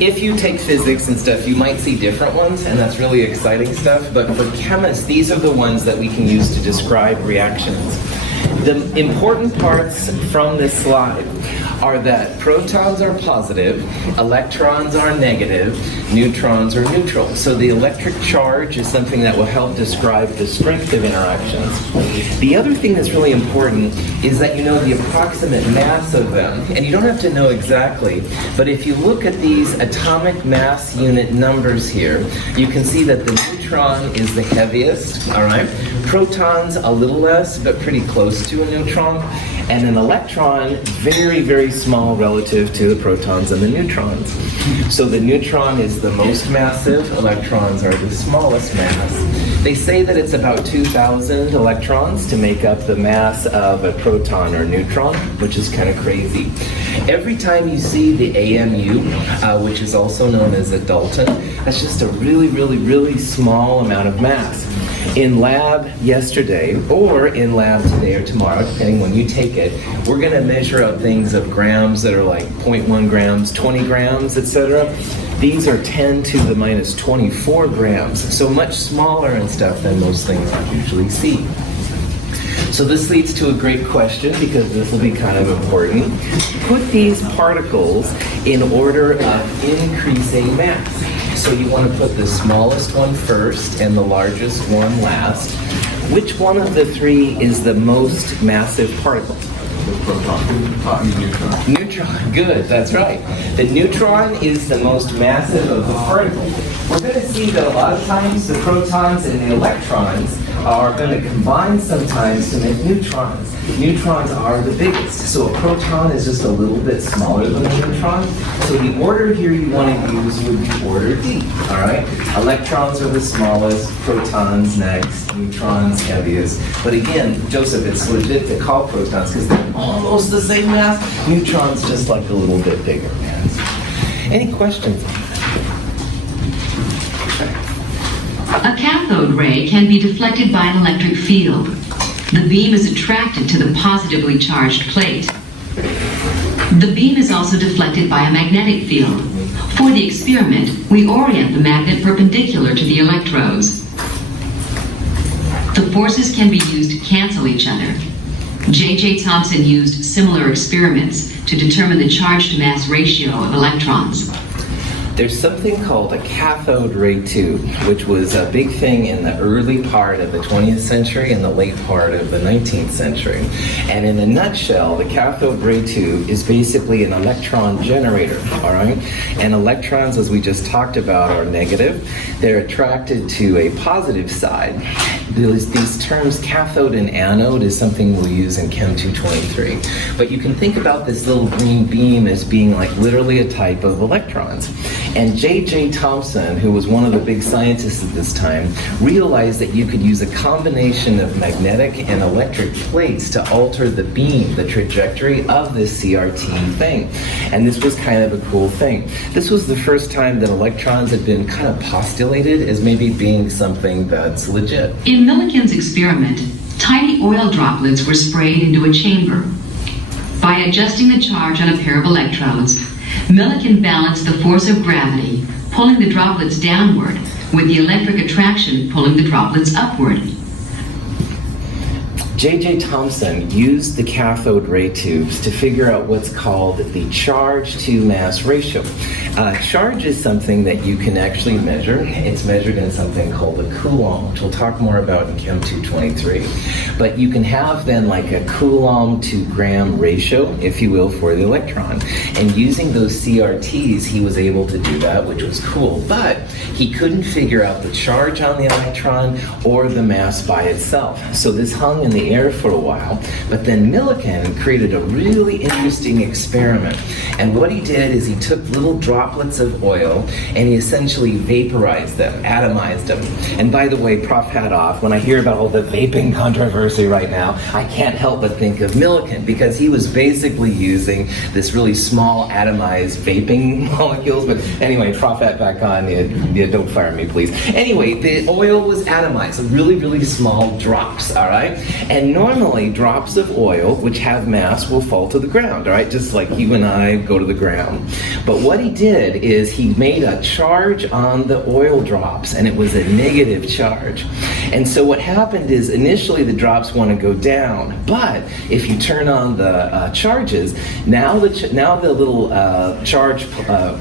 if you take physics and stuff, you might see different ones, and that's really exciting stuff. But for chemists, these are the ones that we can use to describe reactions. The important parts from this slide are that protons are positive, electrons are negative, neutrons are neutral. So the electric charge is something that will help describe the strength of interactions. The other thing that's really important is that you know the approximate mass of them. And you don't have to know exactly, but if you look at these atomic mass unit numbers here, you can see that the neutron is the heaviest, all right? Protons a little less, but pretty close to a neutron. And an electron, very, very small relative to the protons and the neutrons. So the neutron is the most massive, electrons are the smallest mass. They say that it's about 2,000 electrons to make up the mass of a proton or neutron, which is kind of crazy. Every time you see the AMU, which is also known as a Dalton, that's just a really, really, really small amount of mass. In lab yesterday, or in lab today or tomorrow, depending when you take it, we're going to measure out things of grams that are like 0.1 grams, 20 grams, etc. These are 10 to the minus 24 grams, so much smaller and stuff than most things you usually see. So this leads to a great question, because this will be kind of important. Put these particles in order of increasing mass. So you want to put the smallest one first and the largest one last. Which one of the three is the most massive particle? The proton. Neutron. Neutron, good, that's right. The neutron is the most massive of the particles. We're going to see that a lot of times the protons and the electrons are going to combine sometimes to make neutrons. Neutrons are the biggest, so a proton is just a little bit smaller than a neutron. So the order here you want to use would be order D, all right? Electrons are the smallest, protons next, neutrons heaviest. But again, Joseph, it's legit to call protons because they're almost the same mass. Neutrons just like a little bit bigger mass. Any questions? A cathode ray can be deflected by an electric field. The beam is attracted to the positively charged plate. The beam is also deflected by a magnetic field. For the experiment, we orient the magnet perpendicular to the electrodes. The forces can be used to cancel each other. J.J. Thomson used similar experiments to determine the charge-to-mass ratio of electrons. There's something called a cathode ray tube, which was a big thing in the early part of the 20th century and the late part of the 19th century. And in a nutshell, the cathode ray tube is basically an electron generator, all right? And electrons, as we just talked about, are negative. They're attracted to a positive side. These terms, cathode and anode, is something we'll use in Chem 223. But you can think about this little green beam as being like literally a type of electrons. And J.J. Thomson, who was one of the big scientists at this time, realized that you could use a combination of magnetic and electric plates to alter the beam, the trajectory of this CRT thing. And this was kind of a cool thing. This was the first time that electrons had been kind of postulated as maybe being something that's legit. In Milligans Experiment, tiny oil droplets were sprayed into a chamber. By adjusting the charge on a pair of electrodes, Milligan balanced the force of gravity, pulling the droplets downward, with the electric attraction pulling the droplets upward. J.J. Thomson used the cathode ray tubes to figure out what's called the charge-to-mass ratio. Charge is something that you can actually measure. It's measured in something called a coulomb, which we'll talk more about in Chem 223. But you can have then like a coulomb to gram ratio, if you will, for the electron. And using those CRTs, he was able to do that, which was cool. But he couldn't figure out the charge on the electron or the mass by itself. So this hung in the air for a while. But then Millikan created a really interesting experiment. And what he did is he took little droplets of oil and he essentially vaporized them, atomized them. And by the way, Prof hat off, when I hear about all the vaping controversy right now, I can't help but think of Millikan, because he was basically using this really small atomized vaping molecules. But anyway, Prof hat back on, yeah, don't fire me please. Anyway, the oil was atomized, really, really small drops, all right? And And normally drops of oil, which have mass, will fall to the ground, all right? Just like you and I go to the ground. But what he did is he made a charge on the oil drops, and it was a negative charge. And so what happened is initially the drops want to go down, but if you turn on the charges, now the little charged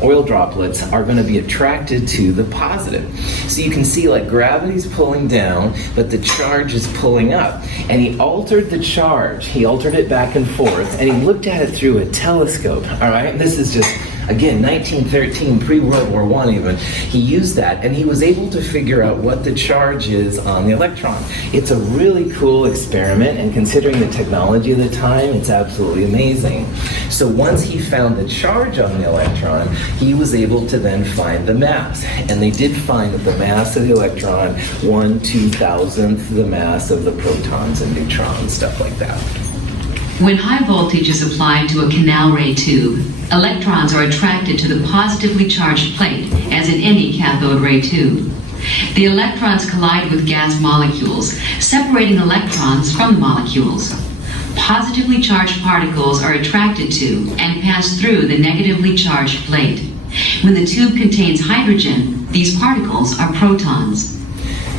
oil droplets are going to be attracted to the positive. So you can see like gravity's pulling down, but the charge is pulling up. And he altered the charge. He altered it back and forth, and he looked at it through a telescope. All right, and this is just, again, 1913, pre-World War I even. He used that, and he was able to figure out what the charge is on the electron. It's a really cool experiment, and considering the technology of the time, it's absolutely amazing. So once he found the charge on the electron, he was able to then find the mass. And they did find that the mass of the electron, 1/2000th the mass of the protons and neutrons, stuff like that. When high voltage is applied to a canal ray tube, electrons are attracted to the positively charged plate, as in any cathode ray tube. The electrons collide with gas molecules, separating electrons from the molecules. Positively charged particles are attracted to and pass through the negatively charged plate. When the tube contains hydrogen, these particles are protons.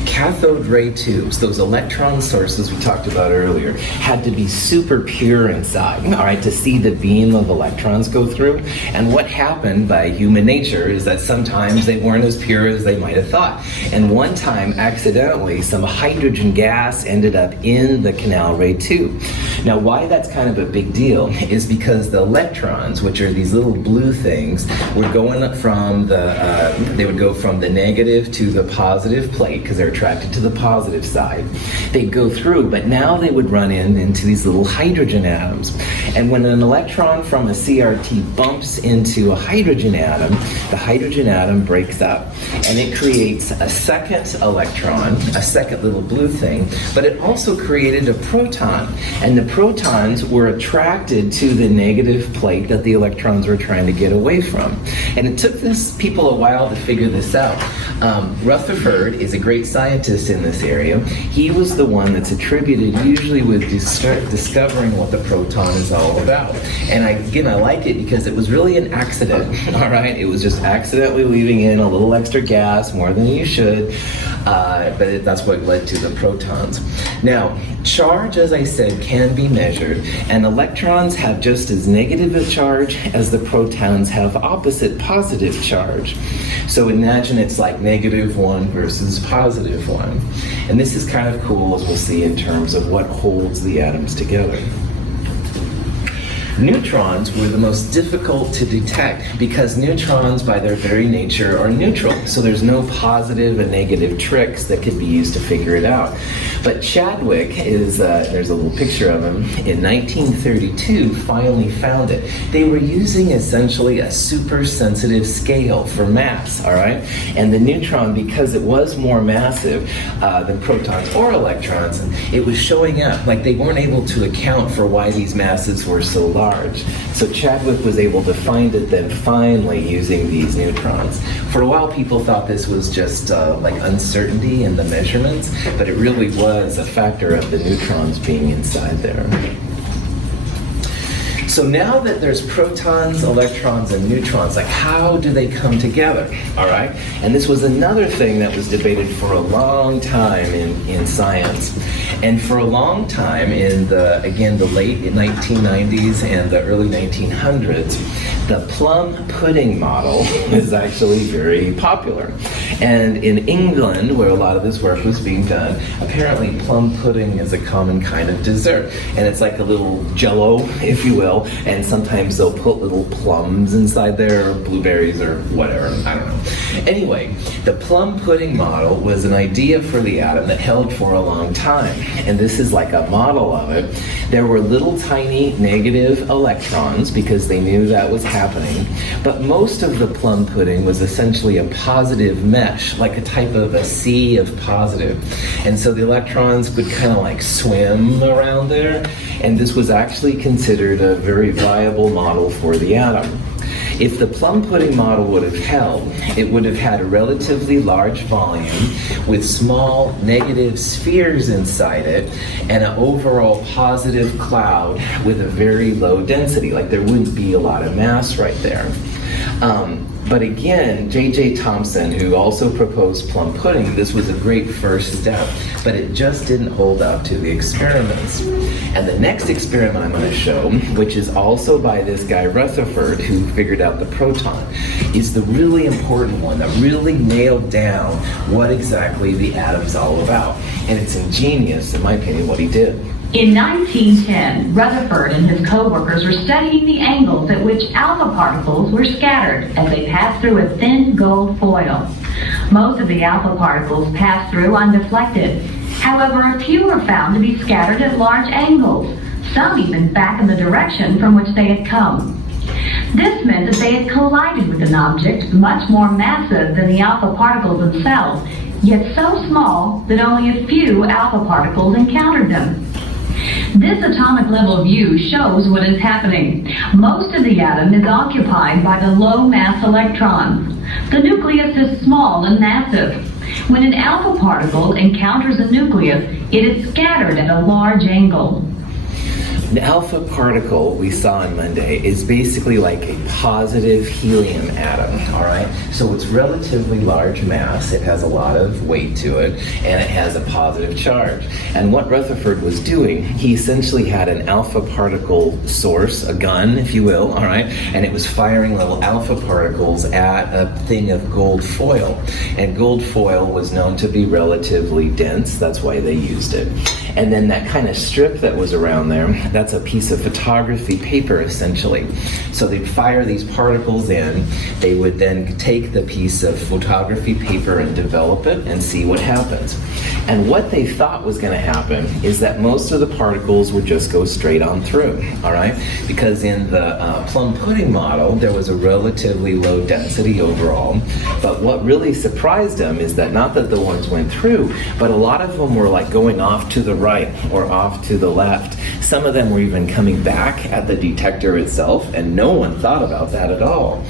Cathode ray tubes, those electron sources we talked about earlier, had to be super pure inside, all right, to see the beam of electrons go through. And what happened by human nature is that sometimes they weren't as pure as they might have thought. And one time, accidentally, some hydrogen gas ended up in the canal ray tube. Now, why that's kind of a big deal is because the electrons, which are these little blue things, were going from they would go from the negative to the positive plate because they're attracted to the positive side. They'd go through, but now they would run into these little hydrogen atoms. And when an electron from a CRT bumps into a hydrogen atom, the hydrogen atom breaks up, and it creates a second electron, a second little blue thing, but it also created a proton. And the protons were attracted to the negative plate that the electrons were trying to get away from. And it took people a while to figure this out. Rutherford is a great scientist in this area. He was the one that's attributed usually with discovering what the proton is all about. And I like it because it was really an accident, all right? It was just accidentally leaving in a little extra gas, more than you should, but that's what led to the protons. Now, charge, as I said, can be measured, and electrons have just as negative a charge as the protons have opposite positive charge. So imagine it's like -1 versus +1. And this is kind of cool, as we'll see, in terms of what holds the atoms together. Neutrons were the most difficult to detect because neutrons, by their very nature, are neutral. So there's no positive and negative tricks that can be used to figure it out. But Chadwick there's a little picture of him, in 1932 finally found it. They were using essentially a super sensitive scale for mass, all right? And the neutron, because it was more massive than protons or electrons, it was showing up. Like they weren't able to account for why these masses were so large. So Chadwick was able to find it then finally using these neutrons. For a while people thought this was just like uncertainty in the measurements, but it really was a factor of the neutrons being inside there. So now that there's protons, electrons, and neutrons, like how do they come together, all right? And this was another thing that was debated for a long time in science. And for a long time in the late 1990s and the early 1900s, the plum pudding model is actually very popular. And in England, where a lot of this work was being done, apparently plum pudding is a common kind of dessert. And it's like a little jello, if you will, and sometimes they'll put little plums inside there, or blueberries or whatever, I don't know. Anyway, the plum pudding model was an idea for the atom that held for a long time. And this is like a model of it. There were little tiny negative electrons because they knew that was happening, but most of the plum pudding was essentially a positive mesh, like a type of a sea of positive. And so the electrons would kind of like swim around there, and this was actually considered a very viable model for the atom. If the plum pudding model would have held, it would have had a relatively large volume with small negative spheres inside it and an overall positive cloud with a very low density, like there wouldn't be a lot of mass right there. But again, J.J. Thomson, who also proposed plum pudding, this was a great first step, but it just didn't hold up to the experiments. And the next experiment I'm going to show, which is also by this guy Rutherford, who figured out the proton, is the really important one that really nailed down what exactly the atom's all about. And it's ingenious, in my opinion, what he did. In 1910, Rutherford and his co-workers were studying the angles at which alpha particles were scattered as they passed through a thin gold foil. Most of the alpha particles passed through undeflected. However, a few were found to be scattered at large angles, some even back in the direction from which they had come. This meant that they had collided with an object much more massive than the alpha particles themselves, yet so small that only a few alpha particles encountered them. This atomic level view shows what is happening. Most of the atom is occupied by the low mass electrons. The nucleus is small and massive. When an alpha particle encounters a nucleus, it is scattered at a large angle. An alpha particle we saw on Monday is basically like a positive helium atom, all right? So it's relatively large mass, it has a lot of weight to it, and it has a positive charge. And what Rutherford was doing, he essentially had an alpha particle source, a gun, if you will, all right? And it was firing little alpha particles at a thing of gold foil. And gold foil was known to be relatively dense, that's why they used it. And then that kind of strip that was around there, that's a piece of photography paper essentially. So they'd fire these particles in, they would then take the piece of photography paper and develop it and see what happens. And what they thought was going to happen is that most of the particles would just go straight on through, all right? Because in the plum pudding model, there was a relatively low density overall. But what really surprised them is that not that the ones went through, but a lot of them were like going off to the right or off to the left. Some of them were even coming back at the detector itself, and no one thought about that at all.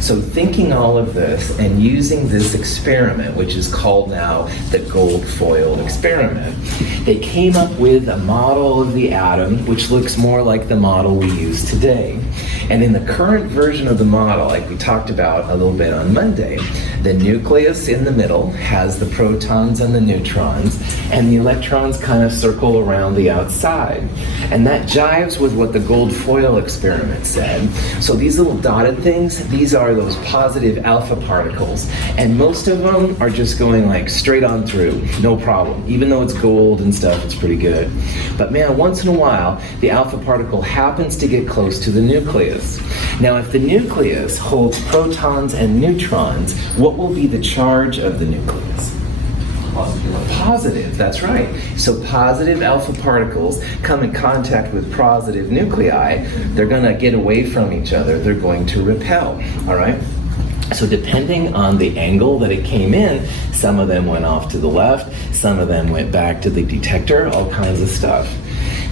So thinking all of this and using this experiment, which is called now the gold foil experiment, they came up with a model of the atom which looks more like the model we use today. And in the current version of the model, like we talked about a little bit on Monday, the nucleus in the middle has the protons and the neutrons, and the electrons kind of circle around the outside. And that jives with what the gold foil experiment said. So these little dotted things, these are those positive alpha particles, and most of them are just going like straight on through, no problem. Even though it's gold and stuff, it's pretty good. But man, once in a while, the alpha particle happens to get close to the nucleus. Now, if the nucleus holds protons and neutrons, what will be the charge of the nucleus? Positive, that's right. So positive alpha particles come in contact with positive nuclei, they're going to get away from each other, they're going to repel, all right? So depending on the angle that it came in, some of them went off to the left, some of them went back to the detector, all kinds of stuff.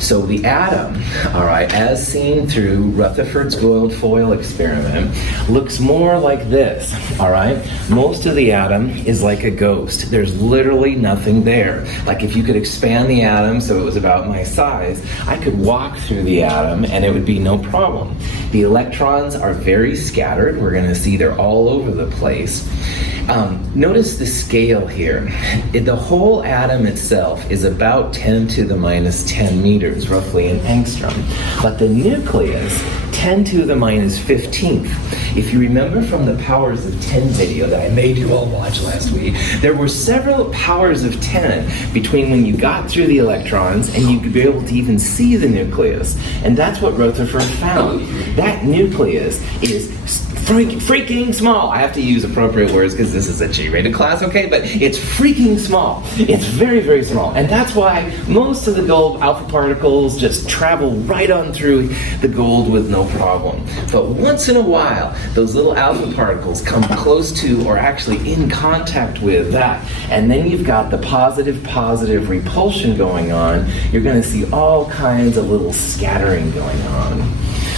So the atom, all right, as seen through Rutherford's gold foil experiment, looks more like this, all right? Most of the atom is like a ghost. There's literally nothing there. Like if you could expand the atom so it was about my size, I could walk through the atom and it would be no problem. The electrons are very scattered. We're going to see they're all over the place. Notice the scale here. The whole atom itself is about 10 to the minus 10 meters, roughly an angstrom. But the nucleus, 10 to the minus 15th. If you remember from the powers of 10 video that I made you all watch last week, there were several powers of 10 between when you got through the electrons and you could be able to even see the nucleus. And that's what Rutherford found. That nucleus is freaking small. I have to use appropriate words because this is a G-rated class, okay? But it's freaking small. It's very, very small. And that's why most of the gold alpha particles just travel right on through the gold with no problem. But once in a while, those little alpha particles come close to or actually in contact with that. And then you've got the positive repulsion going on. You're going to see all kinds of little scattering going on.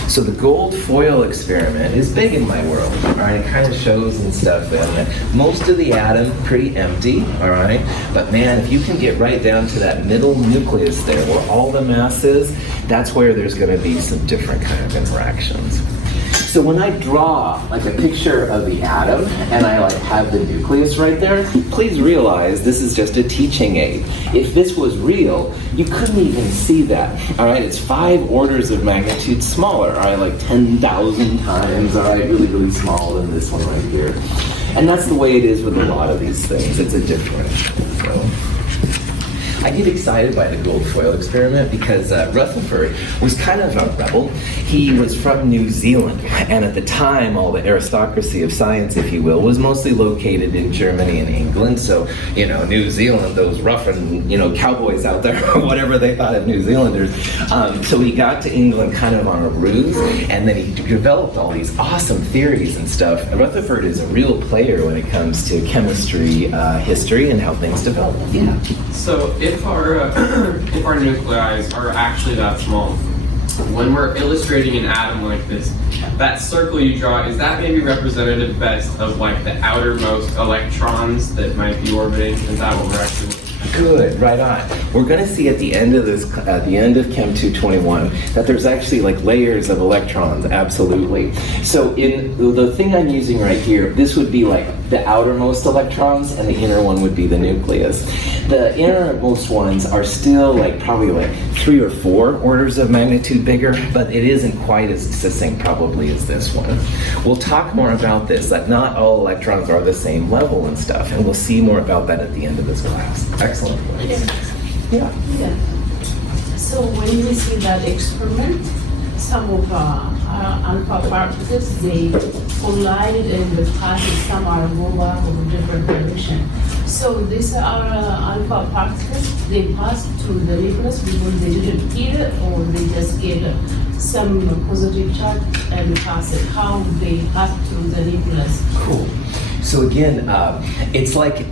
So the gold foil experiment is big in my world, all right? It kind of shows and stuff, and most of the atom pretty empty, all right? But man, if you can get right down to that middle nucleus there where all the mass is, that's where there's going to be some different kind of interactions. So when I draw like a picture of the atom and I like have the nucleus right there, please realize this is just a teaching aid. If this was real, you couldn't even see that. All right, it's 5 orders of magnitude smaller. All right, like 10,000 times. All right, really, really small than this one right here. And that's the way it is with a lot of these things. It's a differential. So I get excited by the gold foil experiment because Rutherford was kind of a rebel. He was from New Zealand, and at the time, all the aristocracy of science, if you will, was mostly located in Germany and England. So, you know, New Zealand, those rough and, you know, cowboys out there, or whatever they thought of New Zealanders. So he got to England kind of on a ruse, and then he developed all these awesome theories and stuff. And Rutherford is a real player when it comes to chemistry, history, and how things develop. Yeah. So if our nuclei are actually that small, when we're illustrating an atom like this, that circle you draw, is that maybe representative best of like the outermost electrons that might be orbiting? Is that what we're actually looking at? Good, right on. We're going to see at the end of this, at the end of Chem 221, that there's actually like layers of electrons, absolutely. So in the thing I'm using right here, this would be like the outermost electrons, and the inner one would be the nucleus. The innermost ones are still like probably like 3 or 4 orders of magnitude bigger, but it isn't quite as succinct probably as this one. We'll talk more about this, that not all electrons are the same level and stuff, and we'll see more about that at the end of this class. Excellent. Yeah. So when we see that experiment, some of alpha particles, they collide in the passes, some are move up in different direction. So these are alpha particles, they pass through the nucleus because they didn't heat it, or they just get some positive charge and pass it. How they pass through the nucleus. Cool. So again, it's like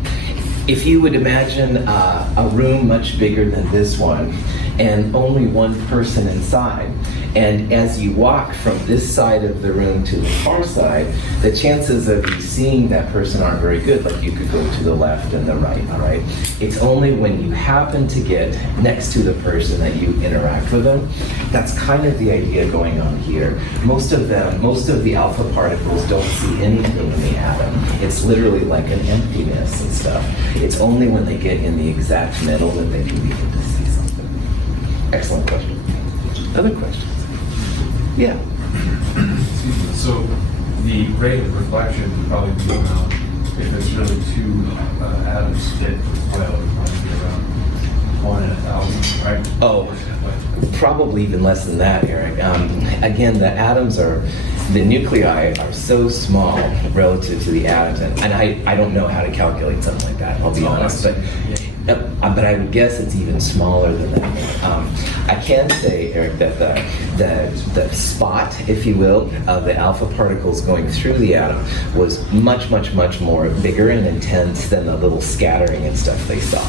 if you would imagine a room much bigger than this one and only one person inside, and as you walk from this side of the room to the far side, the chances of you seeing that person aren't very good. Like you could go to the left and the right, all right? It's only when you happen to get next to the person that you interact with them. That's kind of the idea going on here. Most of the alpha particles don't see anything in the atom. It's literally like an emptiness and stuff. It's only when they get in the exact middle that they can begin to see something. Excellent question. Other questions? Yeah. So the rate of reflection would probably be around, if it's really 2 atoms hit well, it would probably be around 1 in 1,000, right? Oh, probably even less than that, Eric. Again, the nuclei are so small relative to the atoms, and I don't know how to calculate something like that, I'll be honest, but I would guess it's even smaller than that. I can say, Eric, that the spot, if you will, of the alpha particles going through the atom was much, much, much more bigger and intense than the little scattering and stuff they saw.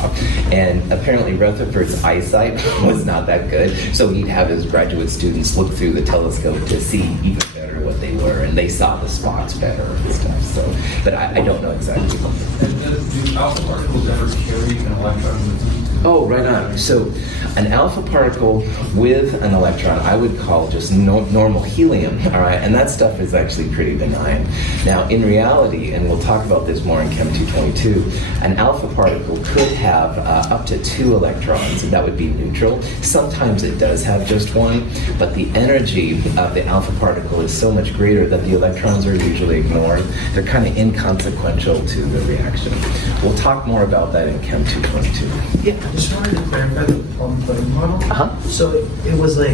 And apparently Rutherford's eyesight was not that good, so he'd have his graduate students look through the telescope to see even better what they were, and they saw the spots better and stuff. So, but I don't know exactly. And do alpha particles ever carry an electron with them? Oh, right on. So an alpha particle with an electron I would call just normal helium, all right? And that stuff is actually pretty benign. Now, in reality, and we'll talk about this more in Chem 222, an alpha particle could have up to 2 electrons, and that would be neutral. Sometimes it does have just 1, but the energy of the alpha particle is so much greater that the electrons are usually ignored. They're kind of inconsequential to the reaction. We'll talk more about that in Chem 222. Yeah. I just wanted to clarify the plum pudding model. So it was a,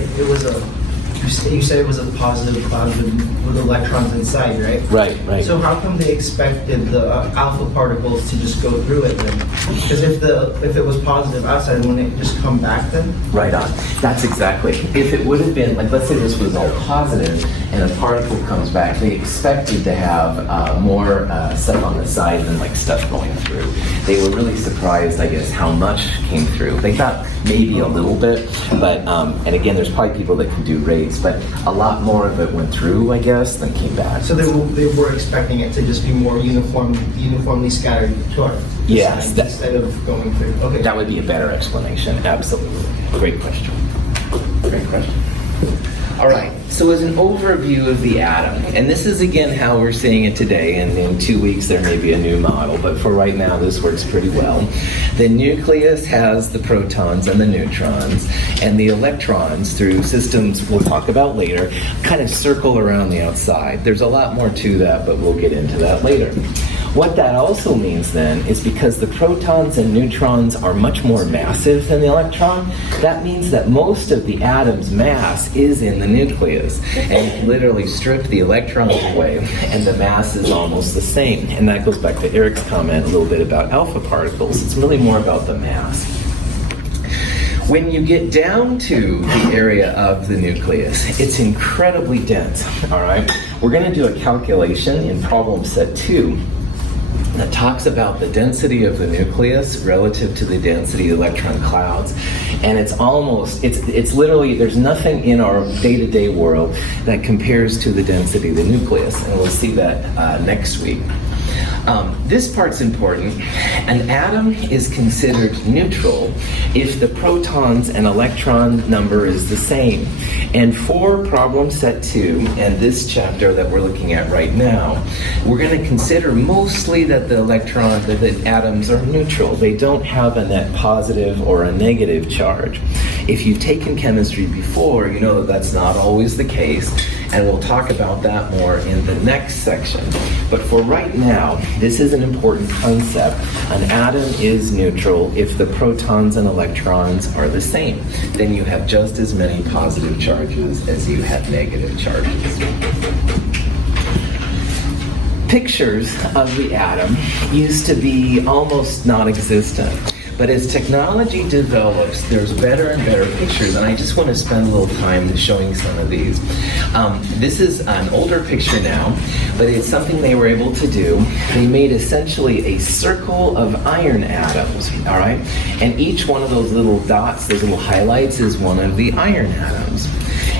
you said it was a positive cloud with electrons inside, right? Right. So how come they expected the alpha particles to just go through it then? Because if it was positive outside, wouldn't it just come back then? Right on. That's exactly. If it would have been, like, let's say this was all positive and a particle comes back, they expected to have more stuff on the side than like stuff going through. They were really surprised, I guess, how much came through. They thought maybe a little bit, but, and again, there's probably people that can do rates case, but a lot more of it went through, I guess, than came back. So they were expecting it to just be more uniformly scattered toward the Yes, sides that- instead of going through. Okay. That would be a better explanation, absolutely. Great question. Great question. All right, so as an overview of the atom, and this is again how we're seeing it today, and in 2 weeks there may be a new model, but for right now this works pretty well. The nucleus has the protons and the neutrons, and the electrons, through systems we'll talk about later, kind of circle around the outside. There's a lot more to that, but we'll get into that later. What that also means then is because the protons and neutrons are much more massive than the electron, that means that most of the atom's mass is in the nucleus. And you can literally strip the electrons away and the mass is almost the same. And that goes back to Eric's comment a little bit about alpha particles. It's really more about the mass. When you get down to the area of the nucleus, it's incredibly dense, all right? We're gonna do a calculation in problem set 2 that talks about the density of the nucleus relative to the density of electron clouds. And it's literally, there's nothing in our day-to-day world that compares to the density of the nucleus. And we'll see that next week. This part's important. An atom is considered neutral if the protons and electron number is the same. And for problem set 2, and this chapter that we're looking at right now, we're going to consider mostly that the atoms are neutral. They don't have a net positive or a negative charge. If you've taken chemistry before, you know that that's not always the case, and we'll talk about that more in the next section. But for right now, this is an important concept. An atom is neutral if the protons and electrons are the same. Then you have just as many positive charges as you have negative charges. Pictures of the atom used to be almost non-existent. But as technology develops, there's better and better pictures, and I just want to spend a little time showing some of these. This is an older picture now, but it's something they were able to do. They made essentially a circle of iron atoms, all right? And each one of those little dots, those little highlights, is one of the iron atoms.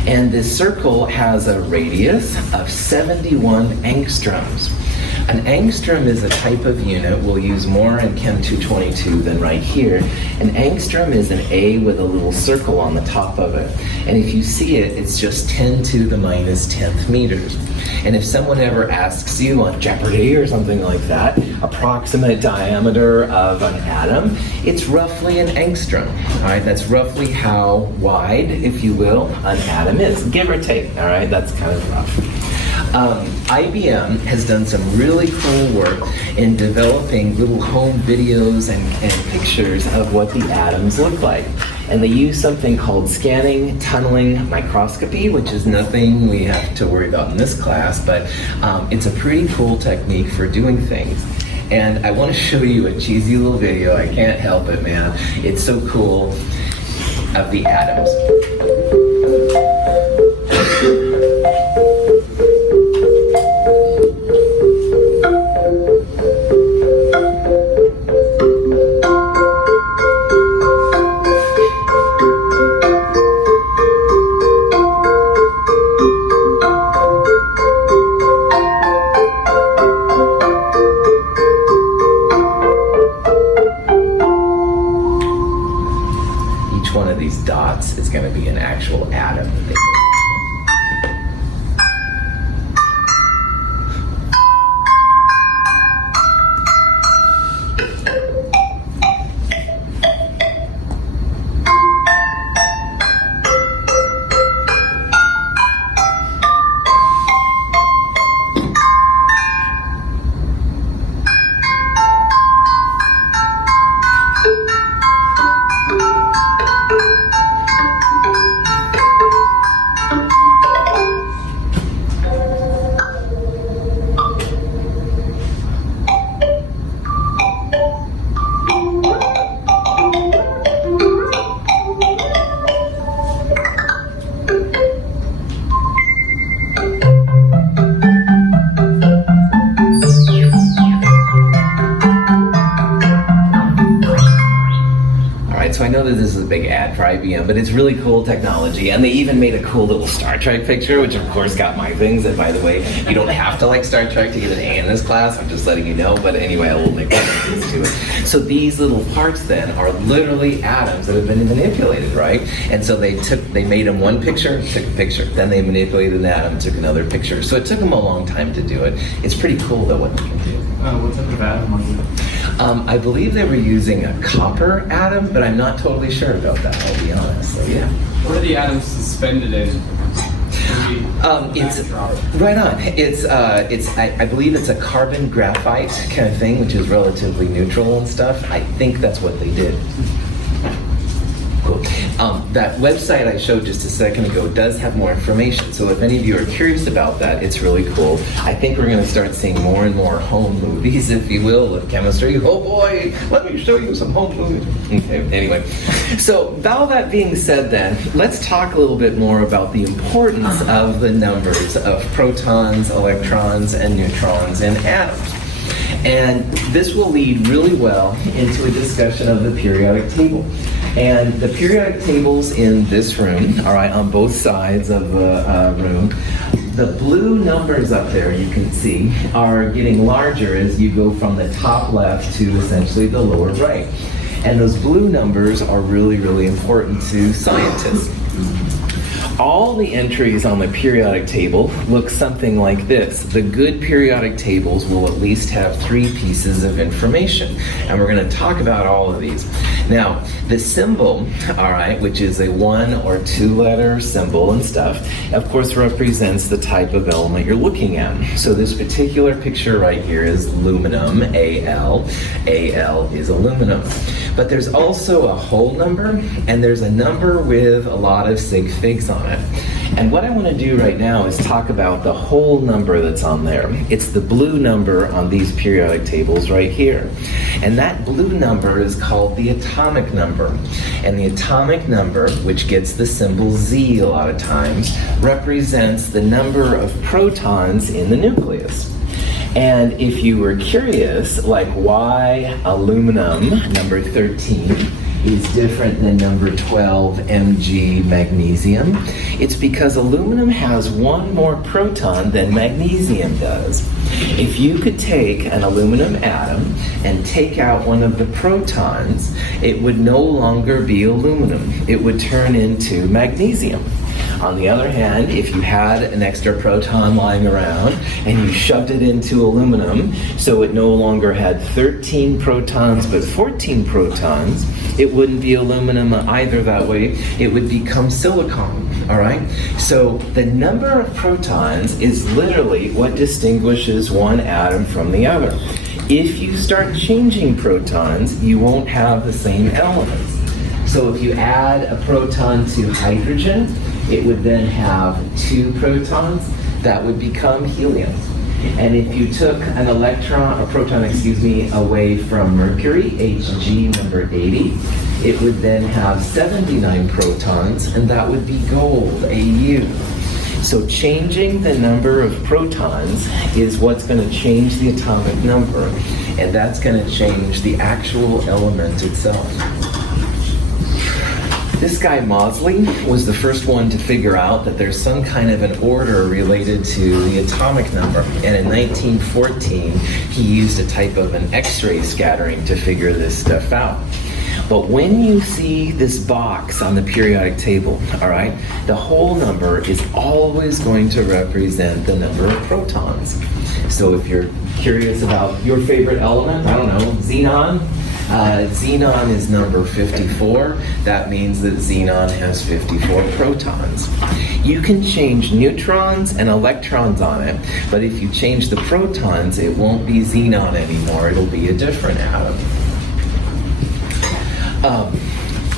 And this circle has a radius of 71 angstroms. An angstrom is a type of unit. We'll use more in Chem 222 than right here. An angstrom is an A with a little circle on the top of it. And if you see it, it's just 10 to the minus 10th meters. And if someone ever asks you on Jeopardy or something like that, approximate diameter of an atom, it's roughly an angstrom. All right, that's roughly how wide, if you will, an atom is, give or take. All right, that's kind of rough. IBM has done some really cool work in developing little home videos and pictures of what the atoms look like. And they use something called scanning tunneling microscopy, which is nothing we have to worry about in this class, but it's a pretty cool technique for doing things. And I want to show you a cheesy little video. I can't help it, man. It's so cool, of the atoms. One of these dots is going to be an actual that this is a big ad for IBM, but it's really cool technology. And they even made a cool little Star Trek picture, which of course got my things. And by the way, you don't have to like Star Trek to get an A in this class. I'm just letting you know. But anyway, I will make references to it. So these little parts then are literally atoms that have been manipulated, right? And so they made them one picture, took a picture. Then they manipulated an atom, took another picture. So it took them a long time to do it. It's pretty cool though what they can do. What type of atom was it? I believe they were using a copper atom, but I'm not totally sure about that, I'll be honest. So yeah. What are the atoms suspended in? It's right on. It's I believe it's a carbon graphite kind of thing, which is relatively neutral and stuff. I think that's what they did. Cool. That website I showed just a second ago does have more information. So if any of you are curious about that, it's really cool. I think we're going to start seeing more and more home movies, if you will, of chemistry. Oh boy, let me show you some home movies. Okay, anyway. So with all that being said then, let's talk a little bit more about the importance of the numbers of protons, electrons, and neutrons in atoms. And this will lead really well into a discussion of the periodic table. And the periodic tables in this room, all right, on both sides of the room, the blue numbers up there you can see are getting larger as you go from the top left to essentially the lower right. And those blue numbers are really, really important to scientists. All the entries on the periodic table look something like this. The good periodic tables will at least have 3 pieces of information, and we're going to talk about all of these. Now, the symbol, all right, which is a 1 or 2 letter symbol and stuff, of course represents the type of element you're looking at. So this particular picture right here is aluminum, Al. Al is aluminum. But there's also a whole number, and there's a number with a lot of sig figs on it. And what I want to do right now is talk about the whole number that's on there. It's the blue number on these periodic tables right here. And that blue number is called the atomic number. And the atomic number, which gets the symbol Z a lot of times, represents the number of protons in the nucleus. And if you were curious, like why aluminum, number 13, is different than number 12, Mg, magnesium, it's because aluminum has 1 more proton than magnesium does. If you could take an aluminum atom and take out one of the protons, it would no longer be aluminum. It would turn into magnesium. On the other hand, if you had an extra proton lying around and you shoved it into aluminum, so it no longer had 13 protons but 14 protons, it wouldn't be aluminum either that way. It would become silicon, all right? So the number of protons is literally what distinguishes one atom from the other. If you start changing protons, you won't have the same elements. So if you add a proton to hydrogen, it would then have 2 protons. That would become helium. And if you took an proton, away from mercury, Hg number 80, it would then have 79 protons, and that would be gold, Au. So changing the number of protons is what's going to change the atomic number, and that's going to change the actual element itself. This guy Mosley was the first one to figure out that there's some kind of an order related to the atomic number. And in 1914, he used a type of an X-ray scattering to figure this stuff out. But when you see this box on the periodic table, all right, the whole number is always going to represent the number of protons. So if you're curious about your favorite element, I don't know, xenon, xenon is number 54. That means that xenon has 54 protons. You can change neutrons and electrons on it, but if you change the protons, it won't be xenon anymore. It'll be a different atom.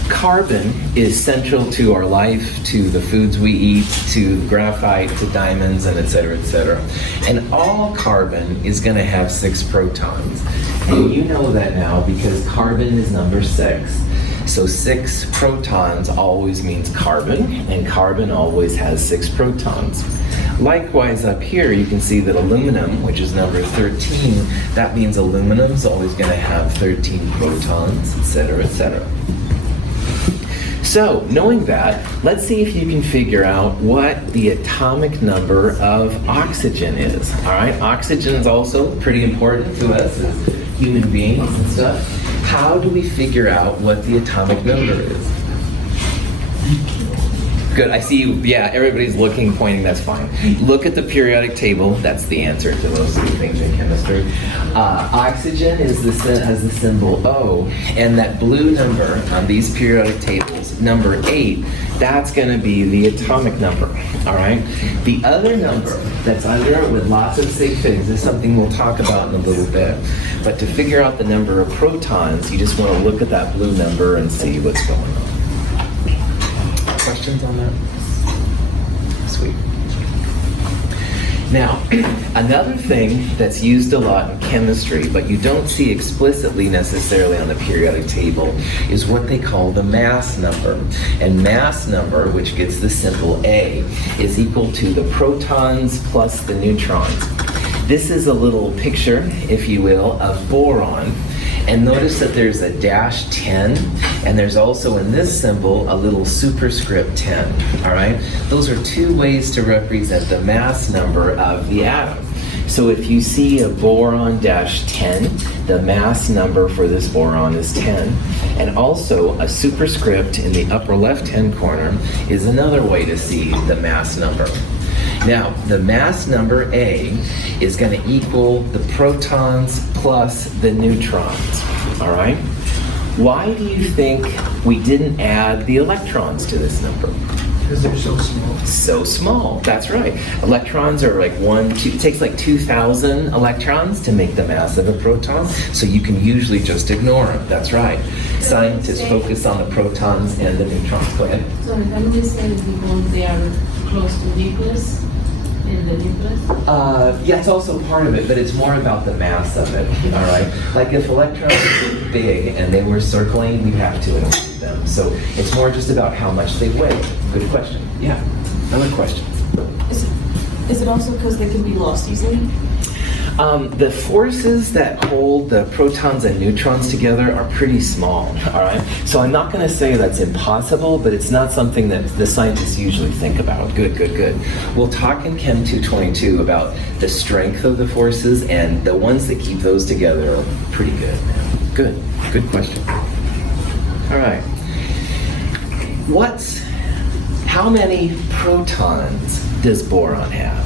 Carbon is central to our life, to the foods we eat, to graphite, to diamonds, and et cetera, et cetera. And all carbon is going to have 6 protons. And you know that now because carbon is number 6. So 6 protons always means carbon, and carbon always has 6 protons. Likewise up here you can see that aluminum, which is number 13, that means aluminum is always going to have 13 protons, etc., etc. So, knowing that, let's see if you can figure out what the atomic number of oxygen is. All right, oxygen is also pretty important to us as human beings and stuff. How do we figure out what the atomic number is? Good, I see you, yeah, everybody's looking, pointing, that's fine. Look at the periodic table, that's the answer to most of the things in chemistry. Oxygen has the symbol O, and that blue number on these periodic tables, number 8, that's gonna be the atomic number, all right? The other number that's under it with lots of sig figs is something we'll talk about in a little bit. But to figure out the number of protons, you just wanna look at that blue number and see what's going on. Questions on that? Sweet. Now, another thing that's used a lot in chemistry, but you don't see explicitly necessarily on the periodic table, is what they call the mass number. And mass number, which gets the symbol A, is equal to the protons plus the neutrons. This is a little picture, if you will, of boron. And notice that there's a dash 10, and there's also in this symbol a little superscript 10, all right? Those are two ways to represent the mass number of the atom. So if you see a boron dash 10, the mass number for this boron is 10. And also a superscript in the upper left-hand corner is another way to see the mass number. Now, the mass number A is going to equal the protons plus the neutrons, all right? Why do you think we didn't add the electrons to this number? Because they're so small. So small, that's right. Electrons are like it takes like 2,000 electrons to make the mass of a proton, so you can usually just ignore them, that's right. Scientists focus on the protons and the neutrons. Go ahead. So when we say because they are close to nucleus, in the nucleus? Yeah, it's also part of it, but it's more about the mass of it, all right? Like if electrons were big and they were circling, we'd have to include them. So it's more just about how much they weigh. Good question. Yeah, another question. Is it also because they can be lost easily? The forces that hold the protons and neutrons together are pretty small, all right? So I'm not going to say that's impossible, but it's not something that the scientists usually think about. Good, good, good. We'll talk in Chem 222 about the strength of the forces, and the ones that keep those together are pretty good. Good, good question. All right. How many protons does boron have?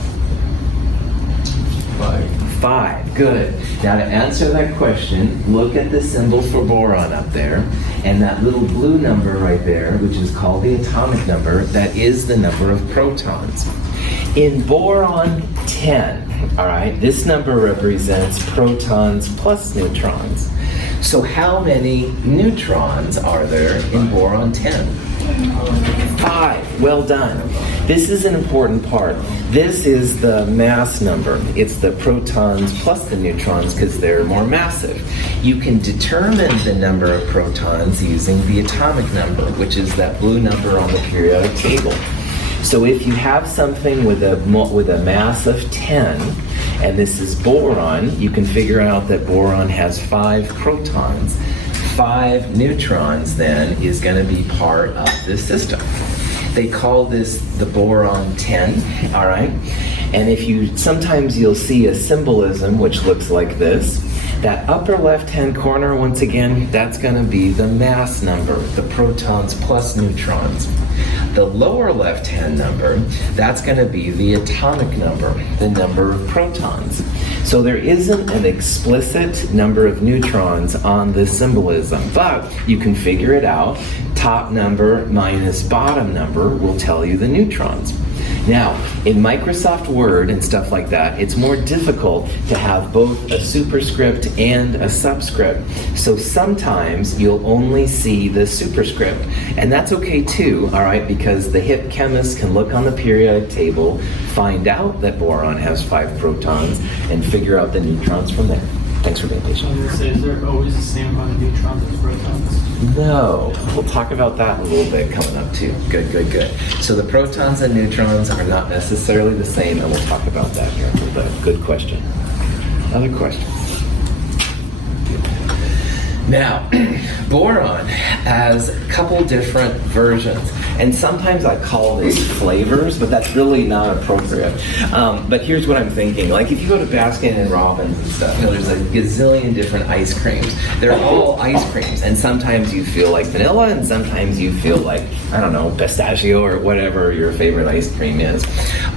5, good. Now to answer that question, look at the symbol for boron up there, and that little blue number right there, which is called the atomic number, that is the number of protons. In boron 10, all right, this number represents protons plus neutrons. So how many neutrons are there in boron 10? 5, well done. This is an important part. This is the mass number. It's the protons plus the neutrons because they're more massive. You can determine the number of protons using the atomic number, which is that blue number on the periodic table. So if you have something with a mass of 10, and this is boron, you can figure out that boron has 5 protons. 5 neutrons then is going to be part of this system. They call this the boron 10, all right? And sometimes you'll see a symbolism which looks like this. That upper left-hand corner, once again, that's going to be the mass number, the protons plus neutrons. The lower left-hand number, that's going to be the atomic number, the number of protons. So there isn't an explicit number of neutrons on this symbolism, but you can figure it out. Top number minus bottom number will tell you the neutrons. Now, in Microsoft Word and stuff like that, it's more difficult to have both a superscript and a subscript. So sometimes you'll only see the superscript. And that's okay too, all right, because the hip chemists can look on the periodic table, find out that boron has 5 protons, and figure out the neutrons from there. Thanks for being patient. Is there always the same amount of neutrons as protons? No. We'll talk about that in a little bit coming up too. Good, good, good. So the protons and neutrons are not necessarily the same, and we'll talk about that here in a little bit. Good question. Other questions? Now, boron has a couple different versions, and sometimes I call these flavors, but that's really not appropriate. But here's what I'm thinking. Like if you go to Baskin and Robbins and stuff, there's a gazillion different ice creams. They're all ice creams, and sometimes you feel like vanilla, and sometimes you feel like, I don't know, pistachio or whatever your favorite ice cream is.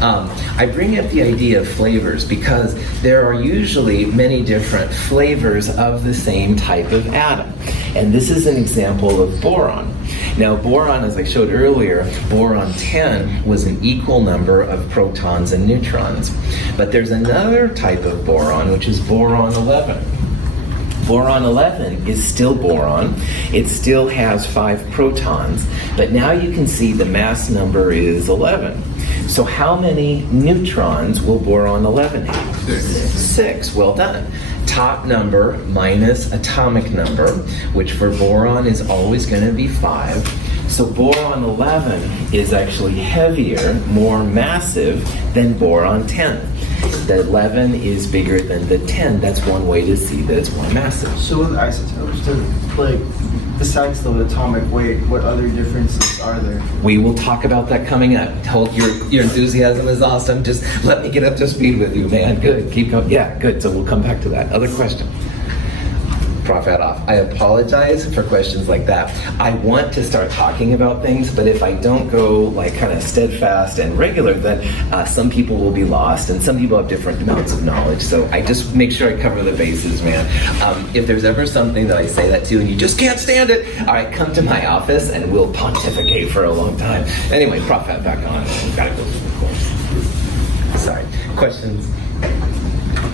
I bring up the idea of flavors because there are usually many different flavors of the same type of atom. And this is an example of boron. Now boron, as I showed earlier, boron 10 was an equal number of protons and neutrons. But there's another type of boron, which is boron 11. Boron 11 is still boron. It still has 5 protons, but now you can see the mass number is 11. So how many neutrons will boron 11 have? 6. Well done. Top number minus atomic number, which for boron is always going to be 5. So boron 11 is actually heavier, more massive than boron 10. The 11 is bigger than the 10. That's one way to see that it's more massive. So with isotopes, besides the atomic weight, what other differences are there? We will talk about that coming up. Your enthusiasm is awesome. Just let me get up to speed with you, man. Good. Keep going. Yeah, good. So we'll come back to that. Other question? Prof. Adolf, I apologize for questions like that. I want to start talking about things, but if I don't go like kind of steadfast and regular, then some people will be lost, and some people have different amounts of knowledge. So I just make sure I cover the bases, man. If there's ever something that I say that to and you just can't stand it, all right, come to my office and we'll pontificate for a long time. Anyway, Prof. Ed, back on. We've got to go through the course. Sorry. Questions?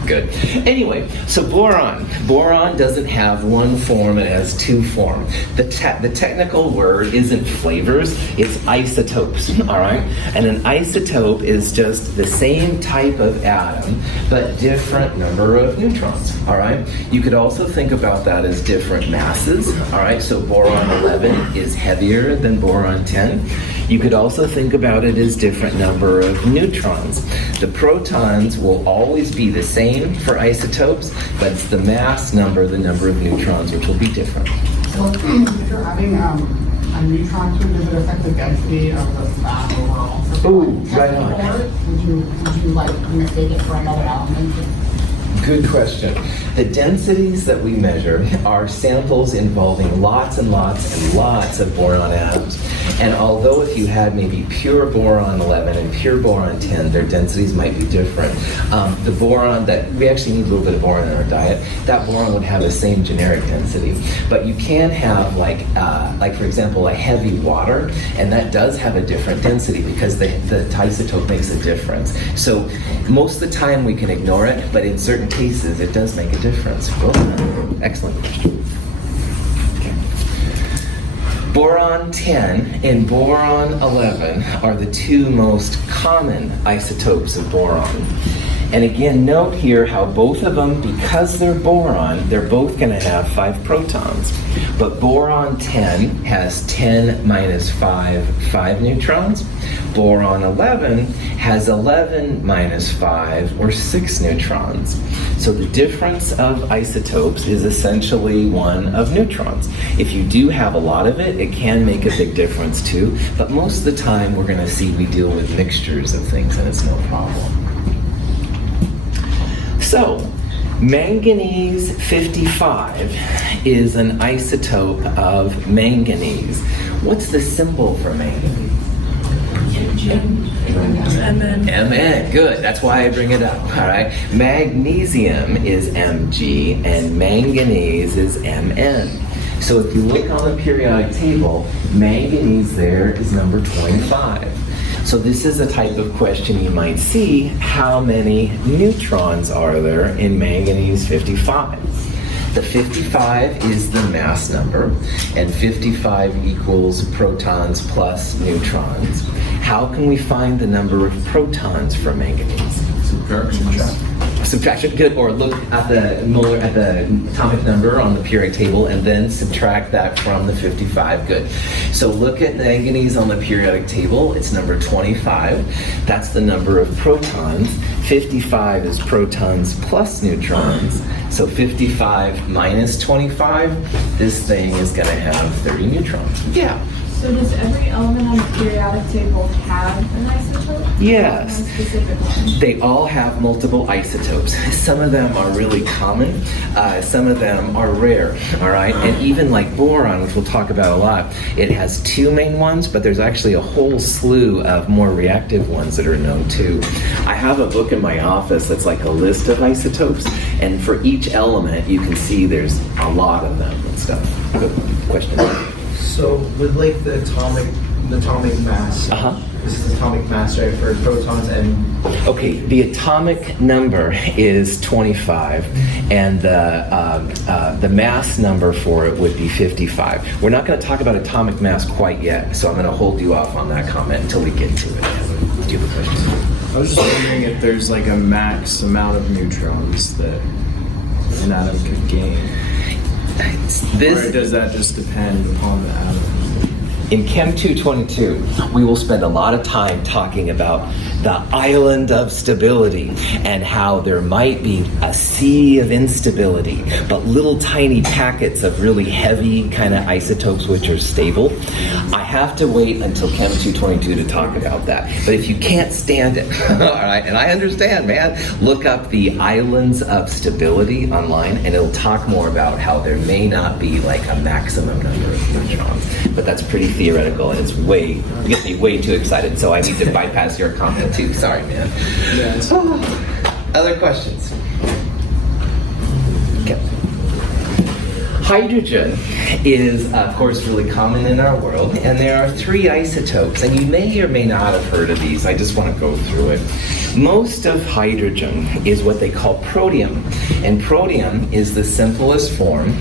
Good. Anyway, so boron. Boron doesn't have one form, it has 2 forms. The technical word isn't flavors, it's isotopes, all right? And an isotope is just the same type of atom, but different number of neutrons, all right? You could also think about that as different masses, all right? So boron 11 is heavier than boron 10. You could also think about it as different number of neutrons. The protons will always be the same for isotopes, but it's the mass number, the number of neutrons, which will be different. So if you're having a neutron tube, does it affect the density of the mass overall? So Ooh, like, right on. Would you like mistake it for another element? Good question. The densities that we measure are samples involving lots and lots and lots of boron atoms. And although if you had maybe pure boron 11 and pure boron 10, their densities might be different. The boron that, we actually need a little bit of boron in our diet, that boron would have the same generic density. But you can have like for example, a heavy water, and that does have a different density because the isotope makes a difference. So most of the time we can ignore it, but in certain cases it does make a difference. Well done. Excellent question. Okay. Boron 10 and boron 11 are the 2 most common isotopes of boron. And again, note here how both of them, because they're boron, they're both going to have 5 protons. But boron 10 has 10 minus 5 neutrons. Boron 11 has 11 minus 5, or 6 neutrons. So the difference of isotopes is essentially one of neutrons. If you do have a lot of it, it can make a big difference too. But most of the time, we're going to see we deal with mixtures of things, and it's no problem. So, manganese 55 is an isotope of manganese. What's the symbol for manganese? Mn. Good. That's why I bring it up. All right. Magnesium is Mg and manganese is Mn. So if you look on the periodic table, manganese there is number 25. So this is a type of question you might see: how many neutrons are there in manganese 55? The 55 is the mass number, and 55 equals protons plus neutrons. How can we find the number of protons for manganese? Subtraction, good. Or look at the atomic number on the periodic table and then subtract that from the 55. Good. So look at manganese on the periodic table. It's number 25. That's the number of protons. 55 is protons plus neutrons. So 55 minus 25, this thing is going to have 30 neutrons. Yeah. So does every element on the periodic table have an isotope? Yes. Or one specific one? They all have multiple isotopes. Some of them are really common, some of them are rare, all right? And even like boron, which we'll talk about a lot, it has two main ones, but there's actually a whole slew of more reactive ones that are known too. I have a book in my office that's like a list of isotopes, and for each element, you can see there's a lot of them and stuff. Good question. So with like the atomic mass, this is atomic mass, right, for protons and... Okay, the atomic number is 25, and the mass number for it would be 55. We're not going to talk about atomic mass quite yet, so I'm going to hold you off on that comment until we get to it. Do you have a question? I was just wondering if there's like a max amount of neutrons that an atom could gain. Or does that just depend upon the atom? In Chem 222, we will spend a lot of time talking about the island of stability and how there might be a sea of instability, but little tiny packets of really heavy kind of isotopes which are stable. I have to wait until Chem 222 to talk about that. But if you can't stand it, all right, and I understand, man, look up the islands of stability online and it'll talk more about how there may not be like a maximum number of neutrons. But that's pretty theoretical, and it gets me way too excited, so I need to bypass your comment too. Sorry, man. Yes. Other questions? Okay. Hydrogen is, of course, really common in our world, and there are 3 isotopes, and you may or may not have heard of these. I just want to go through it. Most of hydrogen is what they call protium, and protium is the simplest form.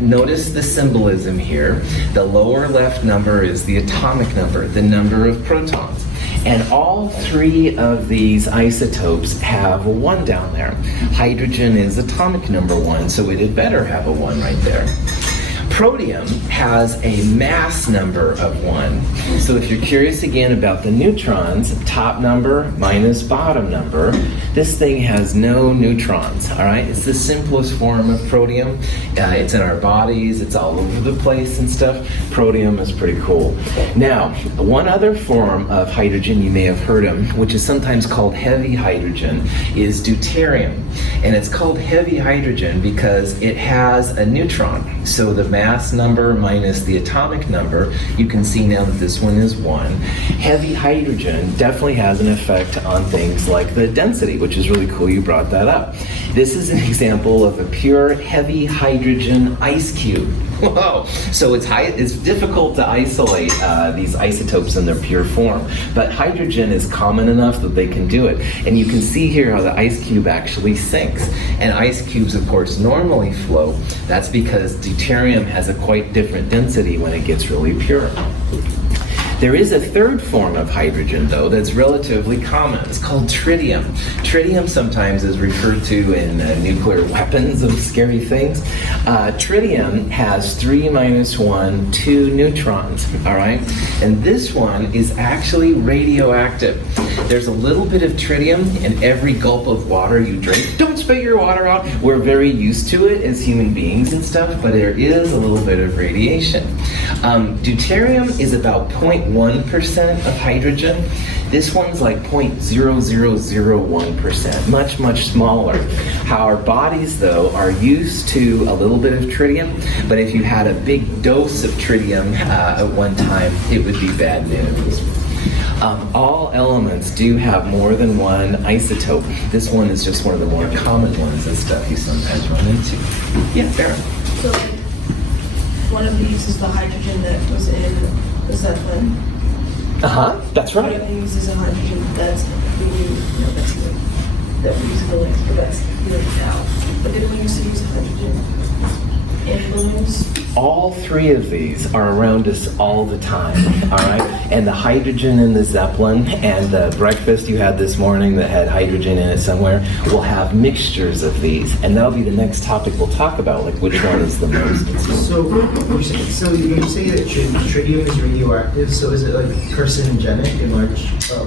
Notice the symbolism here. The lower left number is the atomic number, the number of protons. And all 3 of these isotopes have a 1 down there. Hydrogen is atomic number 1, so it had better have a 1 right there. Protium has a mass number of 1. So if you're curious again about the neutrons, top number minus bottom number, this thing has no neutrons, all right? It's the simplest form of protium. It's in our bodies, it's all over the place and stuff. Protium is pretty cool. Now, one other form of hydrogen you may have heard of, which is sometimes called heavy hydrogen, is deuterium. And it's called heavy hydrogen because it has a neutron. So the mass number minus the atomic number, you can see now that this one is 1. Heavy hydrogen definitely has an effect on things like the density, which is really cool you brought that up. This is an example of a pure heavy hydrogen ice cube. Whoa! So it's difficult to isolate these isotopes in their pure form, but hydrogen is common enough that they can do it. And you can see here how the ice cube actually sinks. And ice cubes, of course, normally float. That's because deuterium has a quite different density when it gets really pure. There is a third form of hydrogen, though, that's relatively common. It's called tritium. Tritium sometimes is referred to in nuclear weapons of scary things. Tritium has 3 minus 1, 2 neutrons, all right? And this one is actually radioactive. There's a little bit of tritium in every gulp of water you drink. Don't spit your water out. We're very used to it as human beings and stuff, but there is a little bit of radiation. Deuterium is about 0.1% of hydrogen. This one's like 0.0001%, much, much smaller. Our bodies, though, are used to a little bit of tritium, but if you had a big dose of tritium at one time, it would be bad news. All elements do have more than one isotope. This one is just one of the more common ones and stuff you sometimes run into. Yeah, Farrah. So one of these is the hydrogen that was in the Zeppelin. That's One right. of these is a hydrogen that's being, that we use in the lake, but that's now. But then we used to use hydrogen in balloons. All three of these are around us all the time, all right? And the hydrogen in the Zeppelin and the breakfast you had this morning that had hydrogen in it somewhere will have mixtures of these. And that'll be the next topic we'll talk about, like which one is the most. So you say that tritium is radioactive, so is it like carcinogenic in large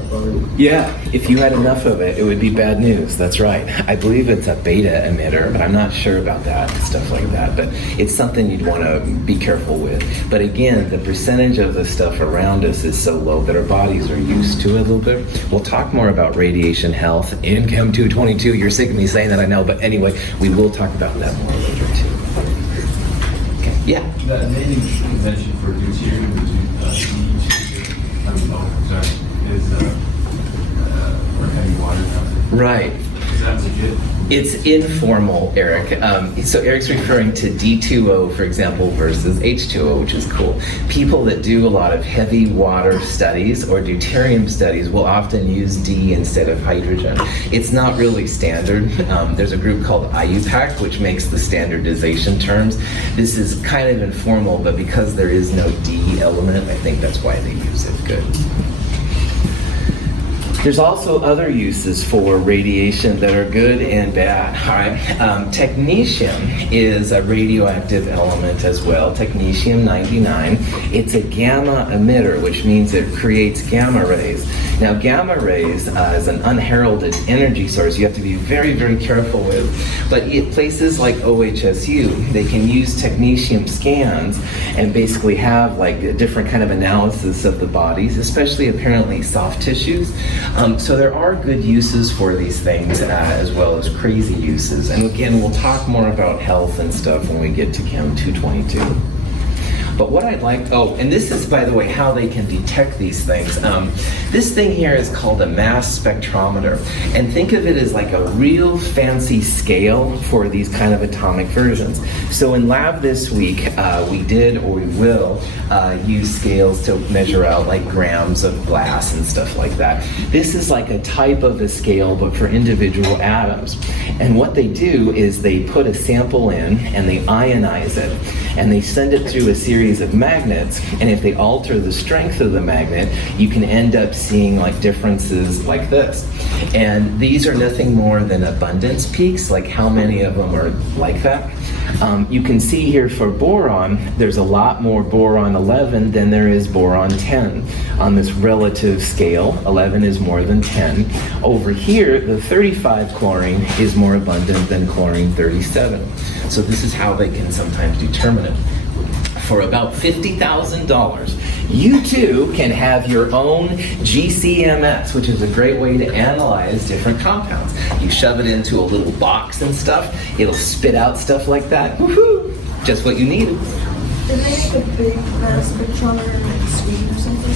volume? Yeah, if you had enough of it, it would be bad news. That's right. I believe it's a beta emitter, but I'm not sure about that, stuff like that. But it's something you'd want to be careful with. But again, the percentage of the stuff around us is so low that our bodies are used to it a little bit. We'll talk more about radiation health in Chem 222. You're sick of me saying that, I know, but anyway, we will talk about that more later too. Okay, yeah. That naming convention for deuterium is for heavy water content. Right. Is that legit? It's informal, Eric. So Eric's referring to D2O, for example, versus H2O, which is cool. People that do a lot of heavy water studies or deuterium studies will often use D instead of hydrogen. It's not really standard. There's a group called IUPAC, which makes the standardization terms. This is kind of informal, but because there is no D element, I think that's why they use it. Good. There's also other uses for radiation that are good and bad. All right. Technetium is a radioactive element as well, technetium-99. It's a gamma emitter, which means it creates gamma rays. Now, gamma rays is an unheralded energy source you have to be very, very careful with. But at places like OHSU, they can use technetium scans and basically have like a different kind of analysis of the bodies, especially apparently soft tissues. So there are good uses for these things as well as crazy uses. And again, we'll talk more about health and stuff when we get to Chem 222. But what I'd like, and this is, by the way, how they can detect these things. This thing here is called a mass spectrometer. And think of it as like a real fancy scale for these kind of atomic versions. So in lab this week, we did, or we will, use scales to measure out like grams of glass and stuff like that. This is like a type of a scale, but for individual atoms. And what they do is they put a sample in and they ionize it. And they send it through a series of magnets, and if they alter the strength of the magnet, you can end up seeing like differences like this. And these are nothing more than abundance peaks, like how many of them are like that. You can see here for boron, there's a lot more boron 11 than there is boron 10. On this relative scale, 11 is more than 10. Over here, the 35 chlorine is more abundant than chlorine 37. So this is how they can sometimes determine it. For about $50,000, you too can have your own GCMS, which is a great way to analyze different compounds. You shove it into a little box and stuff, it'll spit out stuff like that. Woohoo! Just what you needed. Did they make a big mass spectrometer in like Sweden or something?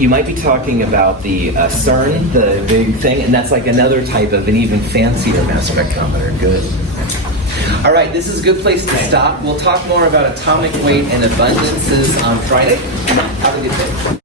You might be talking about the CERN, the big thing, and that's like another type of an even fancier mass spectrometer. Good. All right, this is a good place to stop. We'll talk more about atomic weight and abundances on Friday. Have a good day.